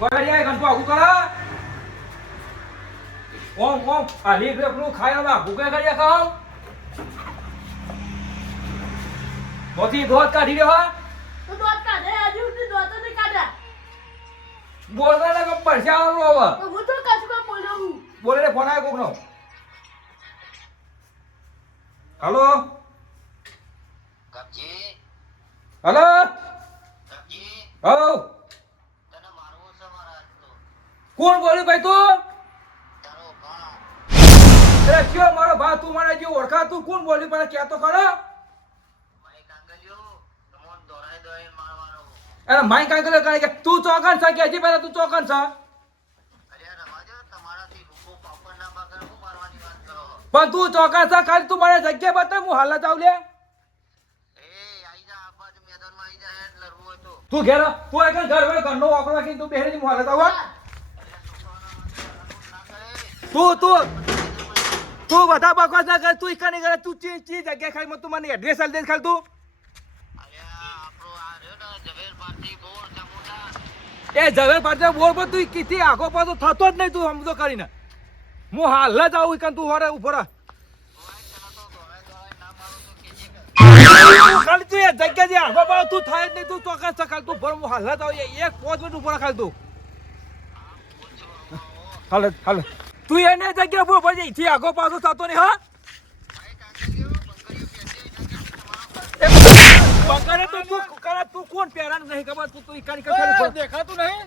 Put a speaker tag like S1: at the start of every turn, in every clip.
S1: પકડ્યા ગંટો આગું કરા. ઓમ ઓમ. આ લીક રેપનું ખાયા ભૂકે કર્યા ખાવ મોથી દોત કાઢી રહ્યો હા.
S2: તો દોત કાઢે? હજુ સુધી દોત નહીં કાઢ્યા.
S1: બોલતા ને પડશે આવવાનું હવે
S2: તો હું તો કશું કોઈ બોલ્યો હું
S1: બોલે રે ફોન આવ્યો કોકનો. હલો?
S3: કબજી
S1: હલો?
S3: કબજી
S1: હો
S3: તને મારવો છે મારા હાથનો.
S1: કોણ બોલ્યું ભાઈ તું? અરે કયો મારો ભા? તું મને જે ઓળખા તું કોણ બોલ્યું? પણ કહેતો ખરો?
S3: મારી
S1: અરે માઈ કાંઈ કરે કે તું ચોકન છે કે હજી પહેલા તું ચોકન છે? પણ તું ચોકન છે ખાલી તું મને જગ્યા બતાવ હું હાલત આવ લે.
S3: તો.
S1: ઘેર તું એક ઘર હોય ઘરનો વાકડો રાખીને તું બેહરી હું હાલત આવ તું તું તું બધા બકવાસ ના કર, તું ઈકા નહીં કરે તું ચી ચી જગ્યા ખાલી તું મને એડ્રેસ આલ દે ખાલી તું.
S3: ઝવેર બોર
S1: એ જવેર પાટે બોલ પર તું કીધી આખો પાછો થતો જ નહીં તું સમજો કરીને. હું હાલ જ આવું ઈકન તું હોરે
S3: તું
S1: ખાલી તું એ જગ્યા જે આખો પાછો, તું થાય જ નહીં તું ચોક્કસ ખાલી તું ભર, હું હાલ જ આવું. એક પોચ મિનિટ ઊભો રહ ખાલી તું. હાલ હાલ. તું એને જગ્યા ઊભો પછી અહીંથી આગો પાછો થતો નહીં હા. તો તું કરે તું કોણ પહેરાનું નહીં ખબર? તું તું દેખાતું નહીં?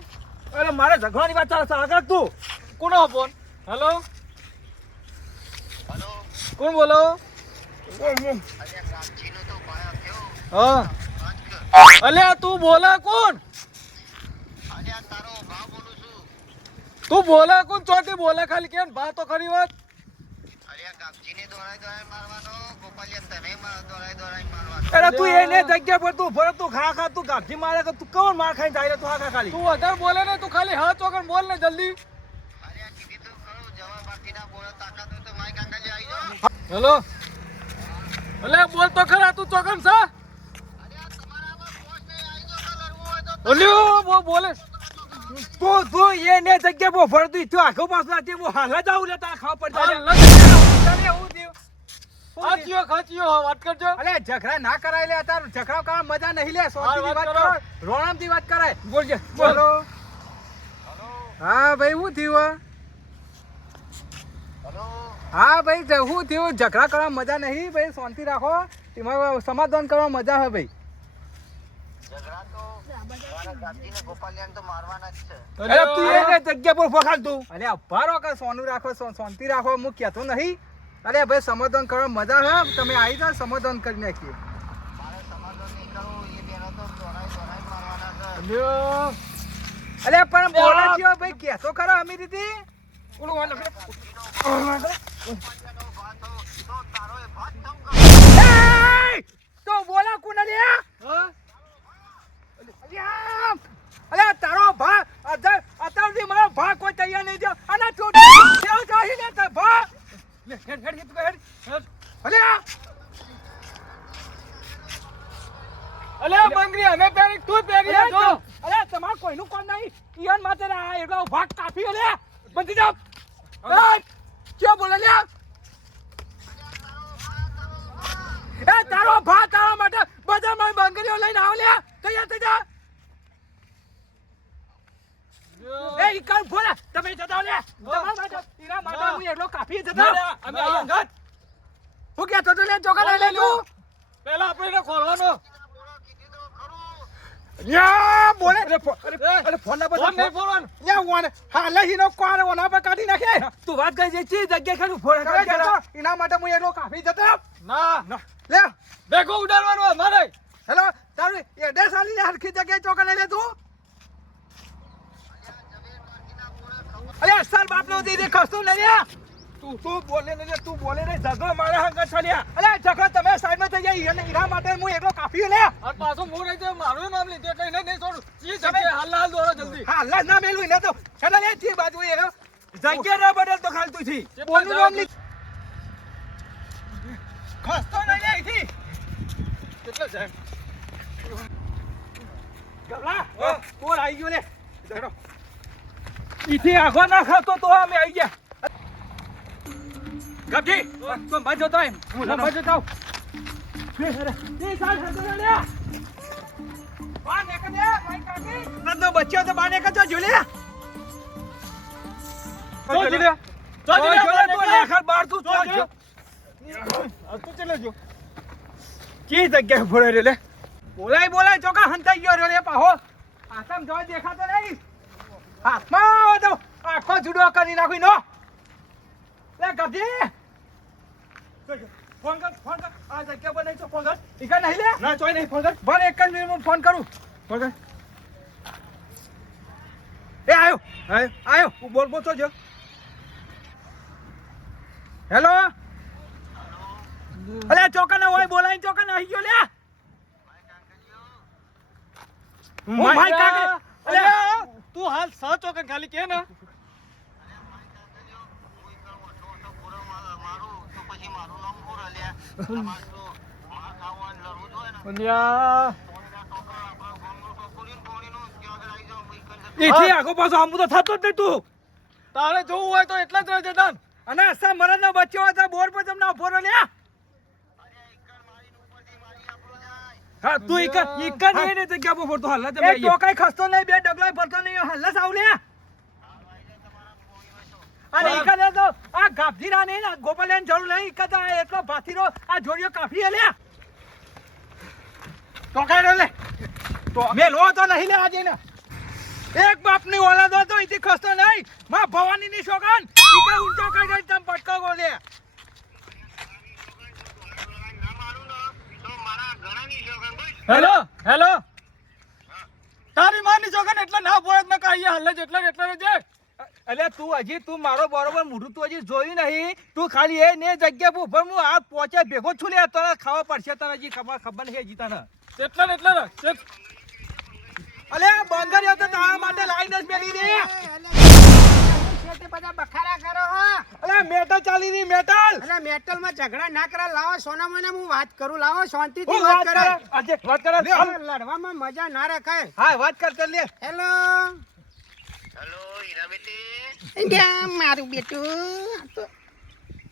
S1: અરે મારે ઝઘડાની વાત ચાલે છે. આગળ તું. કોનો ફોન? હેલો?
S3: હલો?
S1: કોણ બોલો?
S3: અરે કાંચીનો તો ભાયો થયો
S1: હા. અલ્યા તું બોલે કોણ
S3: અરે આ તારો ભાવ બોલું છું
S1: તું બોલે કોણ ચોથી બોલે ખાલી કેમ? ભા તો ખરી વાત.
S3: અરે
S1: તું એને જગ્યા પર તું ભરે તું ખા ખા તું મારે કે તું કોણ માર ખાઈને જાય તું ખા ખાલી? તું વધારે બોલે ને તું ખાલી હા ચોકન બોલ ને જલ્દી. હેલો? અલે બોલ તો ખરા તું
S3: હોય તો
S1: ઓલ્યો બો બોલે. તું તું એને જગ્યા બો ભર તું આખો પાસ ના હું હાલ જ આવું લે પડતા ખાવા હું. દેવ ખાચીઓ ખાચીઓ વાત કરજો. અલે ઝઘડા ના કરાય લે તાર ઝઘડા કરવા મજા નહીં લે સોતી વાત કરો. રોણામથી વાત કરાય. બોલજે બોલો. હા ભાઈ શું થયું
S3: હલો.
S1: હા ભાઈ હું થયું? ઝઘડા કરવા મજા નહીં ભાઈ શાંતિ રાખો. એમાં સમાધાન કરવા મજા હે ભાઈ.
S3: ઝઘડા
S1: અરે તું એને જગ્યા પર ફોખાડ તું. અરે અભારો કે સોનું રાખો શાંતિ રાખો હું કહેતો નહીં. અરે ભાઈ સમાધાન કરવા મજા હે તમે આવી જાઓ સમાધાન કરી નાખીએ.
S3: મારે સમાધાન નહીં કરવું એ બેનો તો દોરાઈ દોરાઈ મારવાના છે.
S1: અરે પણ બોલે છે ભાઈ કહેતો ખરા અમી દીદી
S3: તો
S1: બોલા કોને લે અરે તારો ભા અત્યાર અત્યારથી મારો ભા કોઈ તૈયાર નહીં થયો. અને તું સેવ ચાહી લે તાર ભા. લે હેડ હેડ હેડ હેડ હેડ. અલે બંગરી અમે પહેરી તું પહેરી જો. અરે તમાર કોઈનું કોણ નહીં? ઈયન માતે આ એટલો ભાગ કાપી લે બંધી જાવ એ ક્યાં બોલે લે એ તારો ભા તારા માટે બધા મારી બંગરીઓ લઈને આવ લે તૈયાર થઈ જા. એ ઈ કાલ ફોડા તમે જતા લે. તમારા માટે ઈરા માટે હું. એટલો કાપી જતા અમે ઘટ હું. કહેતો તો લે ચોકા લઈ તું પહેલા આપણે એને ખોલવાનો. યા બોલે. અરે ફોન ના ફોન નહીં ફોન યા ઓને હાલે હીનો કોણ ઓના પર કાઢી નાખે? તું વાત કરી જે ચી જગ્યા ફોન કાઢી એના માટે હું એટલો કાફી જતો ના. લે. બેગો ઉડાડવાનો મારે હેલો તારું એડ્રેસ આલી હરખી જગ્યાએ ચોકા લઈ લે તું. અરે સર બાપ નો દીદી ખસતું નહીં તું તું બોલે ને તું બોલે ને મારા હંગત છલ્યા અરે ઝઘડો તમે સાઈડમાં થઈ જાય એને માટે હું એકલો લે
S4: પાછો રહી મારું નામ લીધું એટલે એને નહીં છોડું. હાલ હાલ દોડો જલ્દી.
S1: હા અલ્લાહ ના મેલું ને તો કદા લે થી બાજુ એનો જગ્યા ના બદલ તો ખાલતું થી
S4: જે
S1: નામ ખસતો નહીં લે
S4: કેટલો છે?
S1: ગબલા કોણ આવી ગયો ને ઝઘડો ઈથી આખો ના ખાતો તો અમે આવી ગયા. ગપજી તો બાજુ તો એમ. હું કાકી. નંદો બચ્યો તો બા ને કે જો જોલે
S4: કે.
S1: જગ્યાએ ભરે રે બોલાય બોલાય ચોકા હંતાઈ ગયો રે પાહો. આસામ જોઈ દેખાતો નહીં. હાથમાં આવો તો આખો જુડો કરી નાખી નો લે ગધી! ફોન કર ફોન કર. આ જગ્યા પર નહીં તો ફોન કર. ઈકા નહીં લે? ના ચોય નહીં ફોન કર. ભલે એક જ મિનિટ ફોન કરું. ફોન કર. એ આયો. આયો. હું બોલ બોલ જો હેલો? અલે ચોકન હોય બોલાય ચોકન આવી ગયો લે. હું કાકા અલે
S4: તું હાલ સ ચોકન ખાલી કે ને.
S1: એથી આગો પાછો આમ તો થતો જ નહીં તું.
S4: તારે જોવું હોય તો એટલા જ રહેજે દાન.
S1: અને અસા મરદ નો બચ્યો હોય તો બોર પર તમને ઊભો રહો લ્યા. હા તું એક એક જ એને જગ્યા પર ફરતો હાલ તમે તો કઈ ખસતો નહીં બે ડગલા ફરતો નહીં હાલ સાવ લે. અને એક જ તો આ ગાભજીરા નહીં ને ગોપાલિયાની જરૂર નહીં એક જ એટલો ભાથીરો આ જોડિયો કાફી હે લે. તો કઈ રે લે. તો મે લો તો નહીં લે આજે ને. એક બાપની ઓલાદ હતો તો એથી ખસતો નહીં. માં ભવાની ની શોગન ઈકે ઊંચો કઈ જાય તમ પટકો લે
S4: હેલો હેલો. તારી માની જોગન એટલે ના બોલે ને કહીએ હાલ જ એટલે એટલે જે.
S1: એટલે તું હજી તું મારો બરોબર મોઢું તું હજી જોયું નહીં. તું ખાલી એ ને જગ્યા પર ઉભર હું આ પહોંચે ભેગો છું લે તને ખાવા પડશે તને હજી ખબર ખબર નહીં હજી તને.
S4: એટલે ને એટલે.
S1: અલે બંગરીઓ તો તારા માટે લાઈન જ મેલી દે
S5: બધા
S1: મેટલ ચાલી ની મેટલ.
S5: અરે મેટલમાં ઝઘડા ના કરા લાવો સોના મને હું વાત કરું. લાવો શાંતિ
S1: થી
S5: વાત કરે
S1: આજે વાત કરે.
S5: લડવામાં મજા ના રખાય.
S1: હા વાત કર કર લે.
S5: હેલો. હેલો મારું બેટું.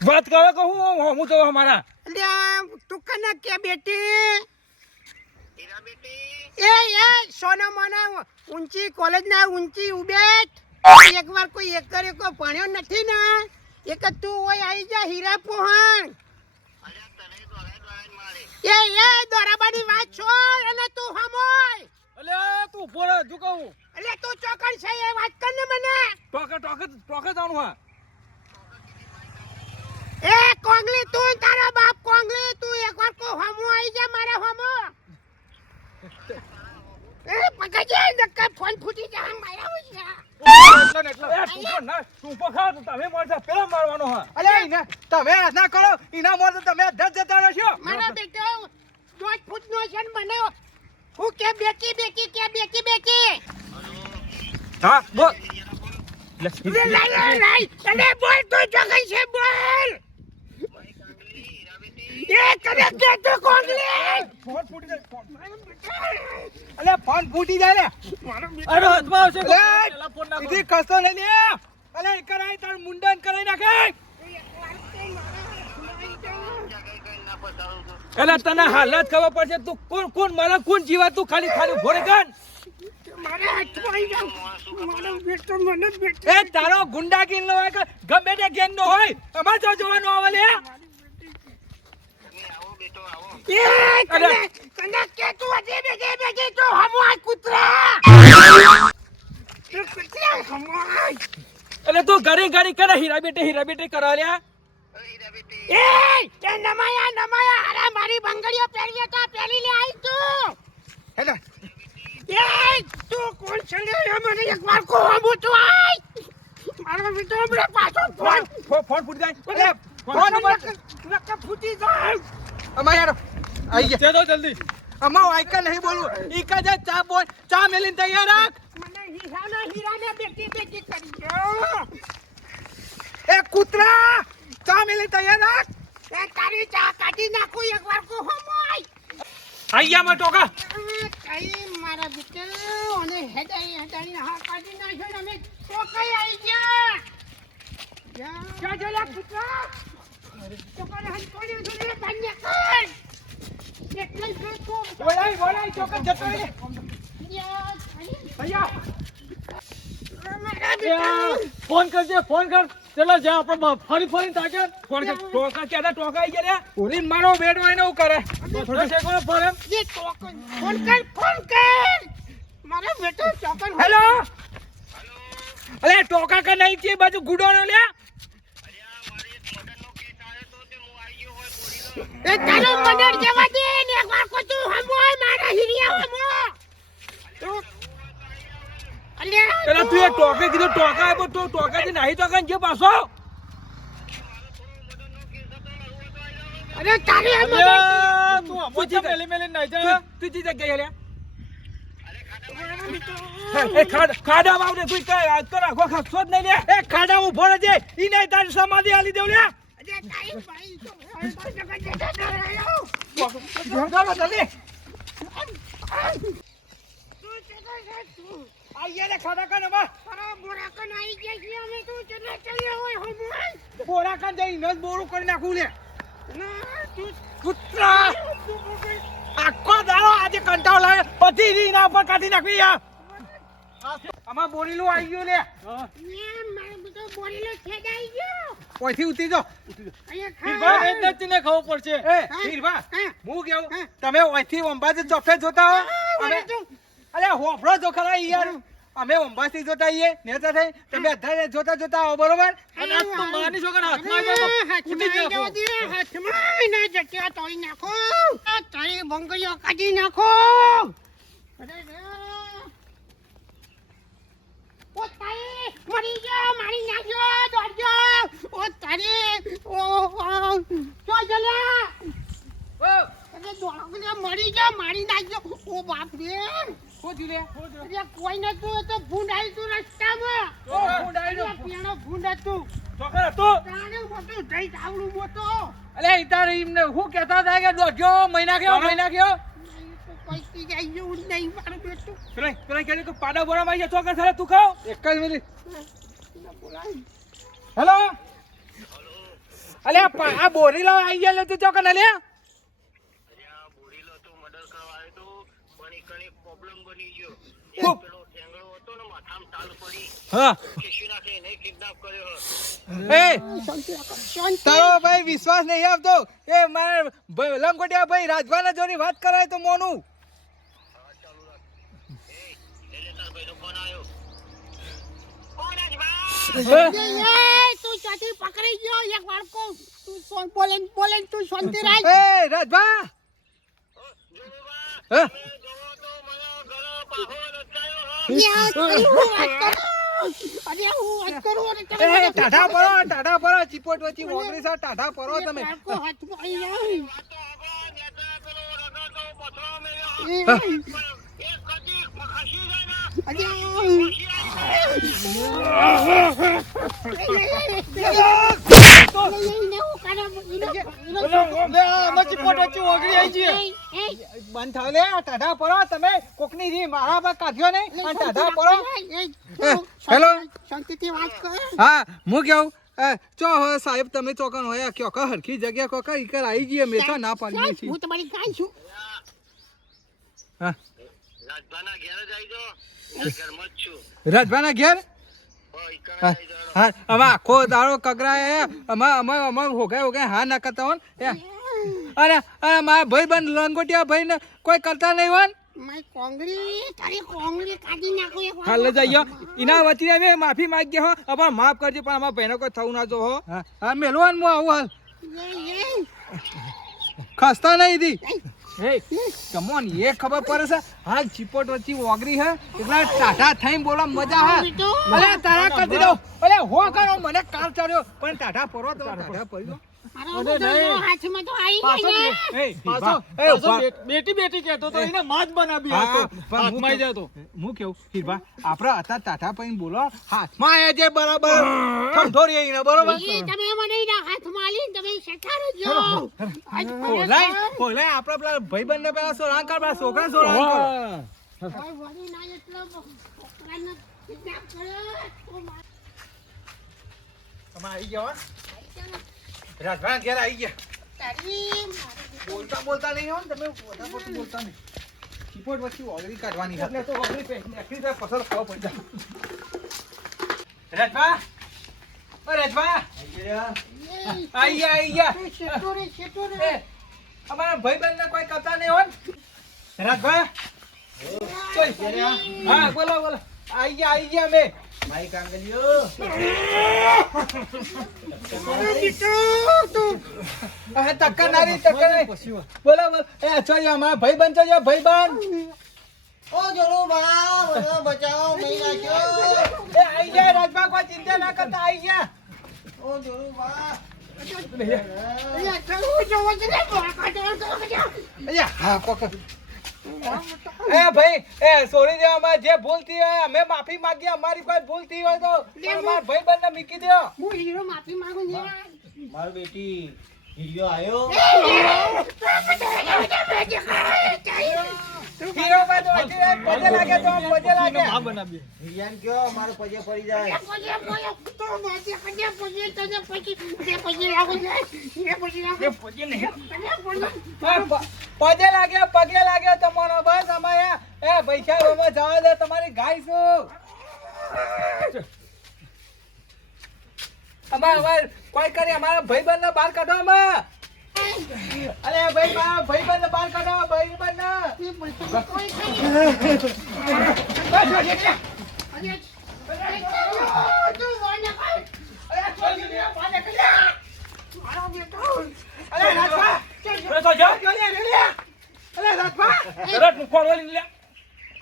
S1: વાત કરો કે હું હું તો અમારા?
S5: અલ્યા તું કને કે બેટી? એ એ સોના મને ઊંચી કોલેજ ના ઊંચી ઉબેટ. એક વાર કોઈ એક કરે કોઈ ભણ્યો નથી ને? એક જ તું હોય આવી જા હીરા પોહણ. એ એ દોરાબાની વાત છોડ અને તું હમોય.
S4: અલે તું ઊભો રહે જો કહું.
S5: અલે તું ચોકડ છે એ વાત કર ને મને.
S1: ટોકે ટોકે ટોકે જાણું હા.
S5: એ કોંગલી તું તારા બાપ કોંગલી તું એકવાર કો હમો આવી જા મારા હમો. એ પકડજે નક્કા ફોન ફૂટી જા મારા હોય
S4: એટલે એટલે.
S1: એ તું ના તું પણ તો તમે મારતા પેલા મારવાનો હા. અલે તમે ના કરો ઈના મોર તો તમે દસ જતા રહેશો.
S5: મારા બેટો ફૂટ નો છે ને મને હું કે બેકી બેકી કે બેકી બેકી?
S1: હા બોલ.
S5: લે લે બોલ તું જગઈ છે બોલ. એ કરે કે તું કોંગલી
S1: ફોન ફૂટી જાય ફોન. અલે ફોન ફૂટી જાય લે
S4: અરે હાથમાં આવશે. પેલા ફોન નાખો.
S1: ઈથી ખસો નહીં લે. અલે કરાય તાર મુંડન કરાઈ નાખે. એટલે તને હાલત ખબર પડશે તું કોણ કોણ મારા કોણ જીવા તું ખાલી ખાલી ભોરે ગન
S5: મારા હાથમાં આવી જાવ મારો બેટો મને બેટો
S1: એ તારો ગુંડા ગીલ નો હોય કે ગમે તે ગેંગ નો હોય અમાર જો જોવાનું આવે લે.
S5: કને કે તું અજે બેગે બેગે તો હમો આ કૂતરા.
S1: એટલે તું ઘરે ઘરે કરે હીરા બેટે હીરા બેટે કરા લ્યા
S5: એ તે નમાયા નમાયા. અરે મારી બંગડીઓ પહેરીએ તો પહેરી લે આઈ તું.
S1: હેલો.
S5: એ તું કોણ છે મને એક વાર કો હમો તો આઈ મારો બેટો હમણાં પાછો ફોન
S1: ફોન ફોન ફૂટી જાય. ફોન ઉપર
S5: નક્કા ફૂટી જાય.
S1: અમાર યાર આઈ ગયા.
S4: છે જલ્દી.
S1: અમાર આઈકા નહીં બોલું ઈકા જા ચા બોલ ચા મેલીને તૈયાર રાખ.
S5: મને હીરાના હીરાને બેટી બેટી કરી ગયો
S1: એ કૂતરા ચા મેલી તૈયાર રાખ.
S5: એ તારી ચા કાઢી નાખું એકવાર કો હમો આઈ
S1: અહીંયા ટોકા.
S5: કઈ મારા બેટા અને હેડાઈ હેડાઈ હા કાઢી નાખ્યો ને અમે તો આઈ ગયા. જા જો લા કૂતરા?
S1: બોલાય બોલાય જતો રહે
S4: ફોન કરજે ફોન કર. ચલો જા આપણે ફરી ફરી તાકે.
S1: ફોન કર. ટોકા ક્યાં ટોકા આવી ગયા રે ઓરીન મારો બેડ હોય ને એવું કરે?
S4: થોડા સેકન્ડ ફરે.
S5: જે ટોકન ફોન કર ફોન કર મારા બેટો ચોકન
S1: હેલો? અલે ટોકા કે નહીં કે બાજુ ગુડો લે?
S5: એ તારો મર્ડર જવા દે ને એકવાર કો તું મારા હિરિયા હમો. તો
S1: તું એ ટોકે કીધું ટોકા આપ્યો તો ટોકા થી નહીં ટોકા જે પાછો.
S5: અરે તારે
S4: તું આમાં ચમ મેલી મેલી નાઈ જા
S1: તું જી જગ્યાએ લે એ ખાડ ખાડા માં તું કઈ આજ તો રાખો ખસો જ નહીં લે. એ ખાડા ઊભો રહેજે ઈ નહીં તારી સમાધિ આલી દેવ લે.
S5: બોરા
S1: કરી નાખું
S5: ને
S1: કૂતરા આખો દાડો આજે કંટાળો લાગે પછી રી ઉપર કાઢી નાખવી યાર આમાં બોરીલું આવી ગયું
S5: ને બોરેલો છેડાઈ ગયો.
S1: ઓયથી ઉતરી જાઓ.
S5: અહીંયા
S4: હીરભા, એ જ ને ખબર પડશે.
S1: એ હીરભા
S5: હું
S1: કેવું? તમે ઓયથી અંબાજી ચોફે જોતા હો? અમે અરે હોફળો જો ખરા યાર. અમે અંબાજી જોતા આઈએ નેતા થઈ. તમે અધારે જોતા જોતા આવો બરોબર?
S4: અને આ તો માની છોકરા હાથમાં આવી હાથમાં ના કૂટી જ નાખો.
S5: કાઢી નાખો. અરે તારી મરી ગયો મારી નાખ્યો દોડજો. ઓ તારી ઓ ઓ, જો જલ્યા. અરે દોડો મરી ગયો મારી નાખ્યો ઓ બાપ રે.
S1: શું થયું
S5: અરે કોઈ નતું તો ભૂંડ આવી તું રસ્તામાં.
S1: ઓ, ભૂંડ.
S5: અરે ભૂંડ હતું.
S1: છોકરા તો?
S5: તારે મોટું થઈ આવડું મોટો.
S1: અલે ઈ એમને હું કહેતા હતા કે દોઢ્યો મહિના કયો મહિના કયો
S5: પૈસી જાય એવું નહીં મારું બેટું.
S1: પેલા પેલા કે પાડા બોરા માં છોકરા સારા તું ખાઓ. એક જ મિનિટ. હેલો? અલે આ બોરી લાવ આવી ગયા તું ચોકન અલે
S6: ત્યાં બોરીલો તો મર્ડર કરવા આવ્યો તો પણ એક પ્રોબ્લેમ બની ગયો
S1: ખૂબ.
S6: પેલો ઠેંગડો હતો ને માથામાં તાલ પડી
S1: હા.
S6: ખીસી એને કિડનેપ કર્યો
S1: એ. તારો ભાઈ વિશ્વાસ નહીં આપતો. એ મારે ભાઈ લંગોટિયા ભાઈ રાજવાના જોની વાત કરાય તો મોનું.
S5: તું ચોથી પકડી ગયો એક વાર કો તું બોલે બોલે તું શાંતિ રાખ
S1: એ રાજભા ટાઢા પરો ટાઢા પરો ચીપોટ વચ્ચે ઓગળી સા ટાઢા પરો તમે
S5: બાળકો અરે,
S1: બંધ થાવ લે ટાઢા પરો તમે કોકની રી મારા પર કાઢ્યો નહીં આ ટાઢા
S5: એ,
S1: હેલો.
S5: શાંતિથી વાત કર
S1: હા હું કેવું? ચો હવે સાહેબ તમે ચોકન હોય કયો ક હરખી જગ્યા કો કઈ કર આવી ગઈ મેં તો ના પાડીએ છીએ
S5: હું તમારી ગાય છું.
S1: હા.
S6: રાજભાના ઘેર જ આવી જાઓ
S1: રાજભાના ઘેર?
S6: હો
S1: હવે આખો દાડો કકરાય અમાર અમાર અમાર હોગાય હોગાય હા ના કરતા હોન. અરે અરે મારા ભાઈ બંધ લંગોટિયા ભાઈ ને કોઈ કરતા નહીં હોન? હાલ જઈએ એના વચ્ચે હવે માફી માંગીએ હો. અમાર માફ કરજો પણ અમારા ભાઈનો કોઈ થવું ના જો હો. હા મેલવાન હું આવું હાલ. ખસતા નહીં દી. હે કમોન એ ખબર પડે છે? હાલ ચીપોટ વચ્ચે ઓગરી હે એટલે ટાટા થઈને બોલા મજા હે. અલે તારા કરી દો અલે હો કરો? મને કાલ ચડ્યો પણ ટાટા પરો તો ટાટા પડ્યો
S5: ને.
S4: બેટી બેટી કહેતો તો એને માં જ બનાવી
S1: હા,
S4: આ તો.
S1: પણ હું
S4: હાથમાં જતો.
S1: હું કેવું? હિરભા આપણે હતા ટાટા પૈન બોલો હાથમાં આયા જે બરાબર ઠંઠોરી આઈને બરોબર?
S5: તમે મને એના હાથમાં શેઠારો જો.
S1: પેલા સોરાંગ કર પેલા છોકરા સોરાંગ કર
S5: વળી ના એટલો છોકરાને કર્યો.
S1: આવી ગયા રાજભાઈ ઘેર આવી ગયા. બોલતા બોલતા નહીં હો ને તમે બોલતા બોલતા બોલતા નહીં. રિપોર્ટ વચ્ચે ઓગળી કાઢવાની એટલે તો ઓગળી પે- એકલી તો પસંદ ખાવ પડી જાય રાજભા? ઓ રાજભા? આઈ ગયા આઈ ગયા.
S5: એ શેઠો રે, શેઠો રે.
S1: એ અમારા ભાઈબંધને કોઈ કરતા નહીં હોય ને? રાજભા? હા બોલો બોલો. આઈ ગયા આઈ ગયા મેં મારી કાંગલીઓ આ ટક્કર નારી ટક્કર નારી. બોલો બોલો. એ ચોય અમારા ભાઈબંધ ચોય ભાઈબંધ.
S3: ઓ જોડો બા મને બચાવો નહીં નાખ્યો
S1: એ આઈ ગયા રાજભા કોઈ ચિંતા ના કરતા આઈ
S3: ઓ બા
S1: કોક એ ભાઈ એ સોરી દે અમારે જે ભૂલ થઈ હોય અમે માફી માંગીએ અમારી કોઈ ભૂલ થઈ હોય તો ભાઈ બંને મીકી દો
S5: હું હીરો માફી માંગુ છું.
S3: મારો બેટી. હીરો આવ્યો
S1: પગે લાગ્યા પગે લાગે.
S4: માં બનાવી
S3: હિરિયાન કયો? મારો પગે પડી જાય.
S5: પગે પગે તો માથે પગે પગે તને પછી તે પછી લાગુ છે. તે પછી લાગુ. પગે પગે.
S1: એ પ- પગે લાગે પગે લાગે તમારો. બસ અમારે એ પૈસા જવા દે તમારી ગાય શું? અમાર અમાર કોઈ કરી અમારા ભાઈબંધને બહાર કાઢો અમે અરે ભાઈ મારા ભાઈબંધને બહાર કાઢો
S5: પછી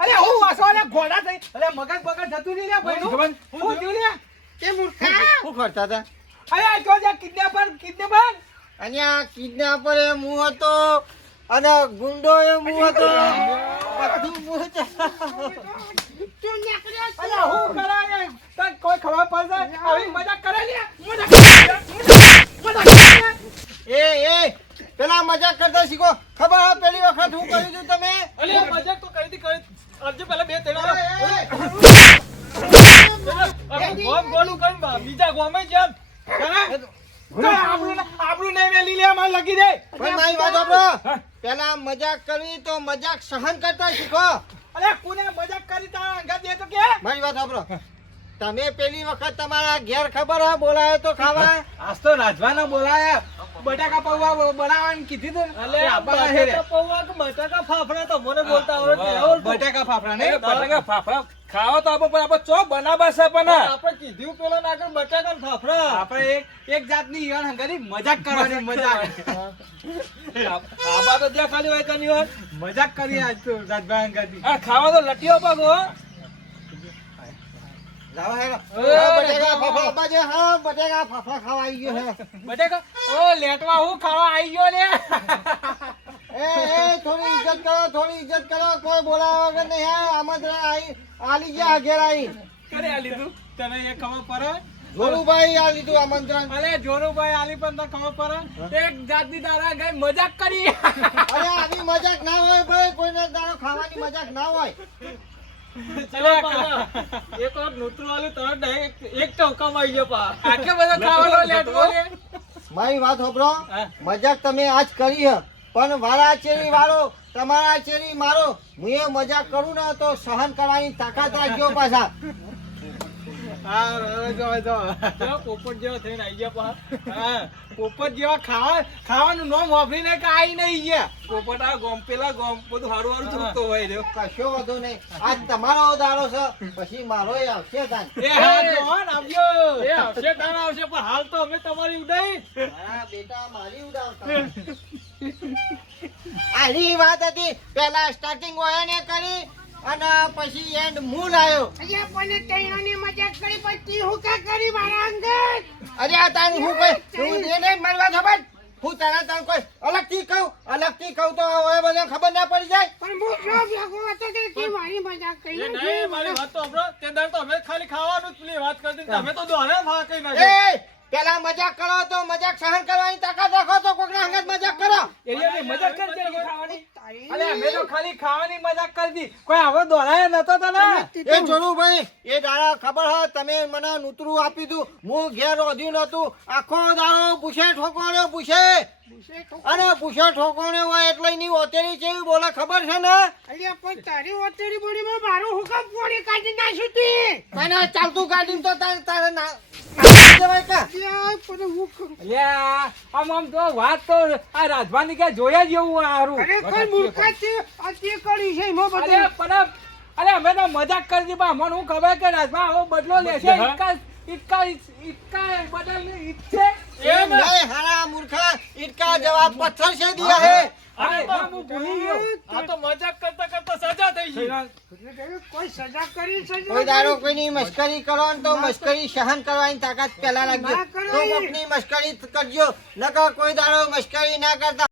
S5: અરે,
S1: હું વાસો અરે ઘોડા થઈ. અરે મગજ મગજ જતું નહીં ભાઈ હું જોઈ લે
S5: તે મૂર્ખા.
S3: શું કરતા હતા?
S1: અરે જો જે કિડનેપર કિડનેપર.
S3: અહીંયા કિડનેપર એ હું હતો. અને ગુંડો એ હું હતો. બધું હું હતો
S5: તું નીકળ્યો
S1: અરે હું કરાય તને કોઈ ખબર પડશે? આવી મજાક કરે લે મજાક
S3: એ એ પેલા મજાક કરતા શીખો. ખબર પેલી વખત હું કર્યું છું તમે
S4: અલે મજાક તો કરી દી કરી અરજી પેલા બે તેડા
S3: એ, એ,
S4: ગોમ ગોલું કરી બા બીજા ગોમે જેમ
S1: આપણું આપણું નહીં મેલી લે અમારે લગી દે.
S3: પણ મારી વાત સાંભળો. પેલા મજાક કરવી તો મજાક સહન કરતા શીખો.
S1: અરે કોને મજાક કરી તારા અંગત દે તો કે.
S3: મારી વાત સાંભળો. તમે પેલી વખત તમારા ઘેર ખબર હે બોલાયો તો ખાવા?
S1: આજ તો રાજવાના બોલાયા. બટાકા પૌવા બનાવવાનું કીધી તું
S4: અલે. બટાકા પૌવા કે બટાકા ફાફડા તો મને બોલતા આવડે
S1: બટાકા ફાફડા ને
S4: બટાકા
S1: ફાફડા ખાવા તો આપણે આપણે ચો બનાવા છે પણ.
S4: આપણે કીધું પેલો ના આગળ બટાકા ને ફાફડા.
S1: આપણે એક એક જાતની ઈવન હંગારી મજાક કરવાની મજાક. આબા તો જ્યાં ખાલી હોય કની હોય. મજાક કરી આજ તો રાજભાઈ હંગારી. આ ખાવા તો લટીઓ
S3: પાગો. બટેકા ફાફા બાજુ હા બટેકા ફાફા ખાવા આવી ગયો હે
S1: બટેકા ઓ લેટવા હું ખાવા આવી ગયો લે.
S3: એ એ થોડી ઇજ્જત કરો થોડી ઇજ્જત કરો. કોઈ બોલાવા વગર નહીં હા આમંત્રણ આઈ આલી ગયા ઘેર આઈ.
S1: કરે આ લીધું? તને એ ખબર પડે?
S3: જોરુભાઈ આ લીધું આમંત્રણ.
S1: અલે જોરુભાઈ આલી પણ ખબર પડે. એક જાતની તારા ગઈ મજાક કરી.
S3: અરે આવી મજાક ના હોય ભાઈ કોઈને દાડો ખાવાની મજાક ના હોય.
S4: એક વાર નૂતરું આલ્યું તરત એક ટોકામાં આવી ગયો પા
S1: આટલો બધો ખાવાનો લેટવો
S3: મારી વાત સાંભળો મજાક તમે આજ કરી હે. પણ વાળા ચેરી વાળો તમારા ચેરી મારો. હું એ મજાક કરું ને તો સહન કરવાની તાકાત રાખજો પાછા.
S1: હા
S4: પોપટ જેવો થઈને આવી ગયા પા.
S1: હા પોપટ જેવા ખાવા ખાવાનું નામ વાપરીને કે આઈ નહીં ગયા. પોપટ આ ગોમ પેલા ગોમ બધું હારું હારું થતો હોય રહ્યો.
S3: કશો વધુ નહીં. આજ તમારો દાડો છે પછી મારો આવશે તાન.
S1: એ હા આવ્યો
S4: એ આવશે તાણ આવશે પણ હાલ તો અમે તમારી ઉડાઈ.
S3: મારા બેટા મારી ઉડાવતા. આની વાત હતી પેલા સ્ટાર્ટિંગ ને કરી અને પછી એન્ડ મૂળ આવ્યો.
S5: અરે કોને તૈયારની મજાક કરી પછી હું કા કરી મારા અંગત
S3: અરે આ તાન હું કોઈ હું એને મારવા ખબર? હું તારા તાન કોઈ અલગથી કહું? અલગથી કહું તો હવે બધા ખબર ના પડી જાય.
S5: પણ હું જો ભેગો હતો કે તે મારી મજાક કરી.
S4: નહીં મારી વાત તો સાંભળો. તે દર તો અમે ખાલી ખાવાનું જ પેલી વાત કરતી. તમે તો દોડે ફા કઈ નાખ્યો.
S3: એ પેલા મજાક કરો તો મજાક સહન કરવાની તાકાત રાખો તો કોકના હંગત મજાક કરો.
S1: એરિયાની મજાક કરી છે ખાવાની? અલે અમે તો ખાલી ખાવાની મજાક કરી કોઈ આવો દોરાય નતો તને?
S3: એ જોનું ભાઈ એ દાડા ખબર હોય તમે મને નૂતરું આપી દઉં હું ઘેર રોધ્યું નતું આખો દાડો પૂછે ઠોકોણ્યો પૂછે. અને પૂછે ઠોકોને હોય એટલે એની ઓતેરી છે બોલે ખબર છે ને?
S5: અલ્યા પણ તારી ઓતેડી બોડીમાં મારું હુકમ પોડી કાઢી નાખ્યું તી.
S3: તને ચાલતું કાઢી તો તારે તારે ના જવાય કા
S5: અલ્યા, પણ હું કરું?
S1: અલ્યા આમ આમ તો વાત તો આ રાજભાની કે જોયા જ એવું હારું.
S5: ખરેખર છે. આ તે છે
S1: અરે અમે તો મજાક કરી હતી પણ અમને હું ખબર કે રાજભા આવો બદલો લેશે ઇક્કા ઇક્કા બદલ ઈચ્છે
S3: એમ નહીં હારા મૂર્ખા ઈટકા જવાબ પથ્થર છે દિયા હે.
S1: અરે હું ભૂલી ગયો.
S4: આ તો મજાક કરતા કરતા સજા થઈ ગઈ.
S5: કોઈ સજા કરી સજા
S3: કોઈ દાડો કોઈની મસ્કરી કરો ને તો મસ્કરી સહન કરવાની તાકાત પેલા લાગજો તો
S5: એ.
S3: કોકની મસ્કરી કરજો. નકર કોઈ દાડો મસ્કરી ના કરતા.